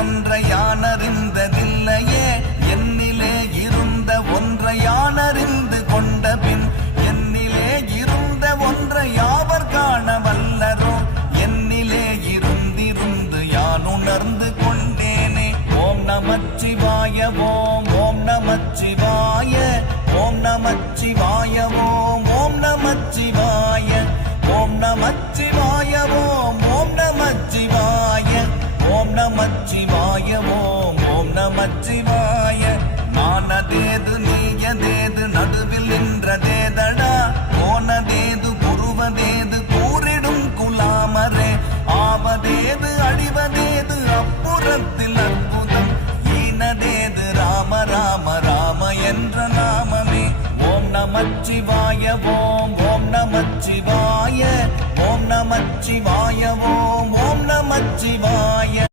ஒன்றை யானறிந்ததில்லையே என்னிலே இருந்த ஒன்றை யானறிந்து கொண்ட பின் என்னிலே இருந்த ஒன்றை யாவர் காண வல்லரோ என்னிலே இருந்திருந்து யான் உணர்ந்து கொண்டேனே. ஓம் நமச்சிவாய ஓம் ஓம் நமச்சிவாய ஓம் நமச்சிவாய ஓம் ஓம் நமச்சிவாய ஓம் நமச்சிவாய ஓம் ஓம் நமச்சிவாய ஓம் நமச்சிவாய ஓம் ஓம் நமச்சிவாய. நானதேது நீயதேது நடுவில் நின்றதேதடா போனதேது புருவதேது கூறிடும் குலாமரே ஆவதேது அழிவதேது அப்புறத்தில் அற்புதம் ஈனதேது ராம ராம ராம என்ற நாமமே. ஓம் நமச்சிவாய ஓம் ஓம் நமச்சிவாய ஓம் நமச்சிவாய ஓம் ஓம் நமச்சிவாய.